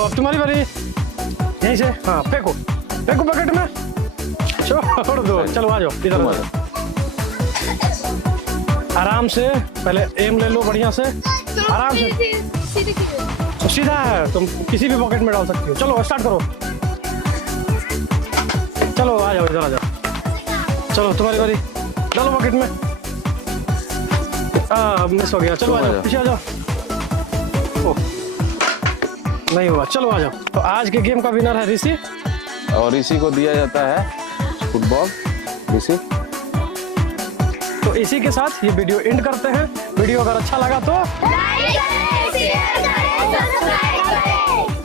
अब तुम्हारी बारी। यहीं से हाँ फेंको फेंको बकेट में, छोड़ दो। चलो आ जाओ इधर आ जाओ। आराम से पहले एम ले लो बढ़िया से, आराम से। तो सीधा है, तुम किसी भी पॉकेट में डाल सकती हो। चलो स्टार्ट करो। चलो आ जाओ इधर आ जाओ। चलो तुम्हारी बारी, डालो पॉकेट में। मिस हो गया। चलो आ जाओ, पीछे आ जाओ। ओह नहीं हुआ, चलो आ जाओ। तो आज के गेम का विनर है ऋषि, और इसी को दिया जाता है फुटबॉल। ऋषि, तो इसी के साथ ये वीडियो एंड करते हैं। वीडियो अगर अच्छा लगा तो लाइक करें, शेयर करें, सब्सक्राइब करें।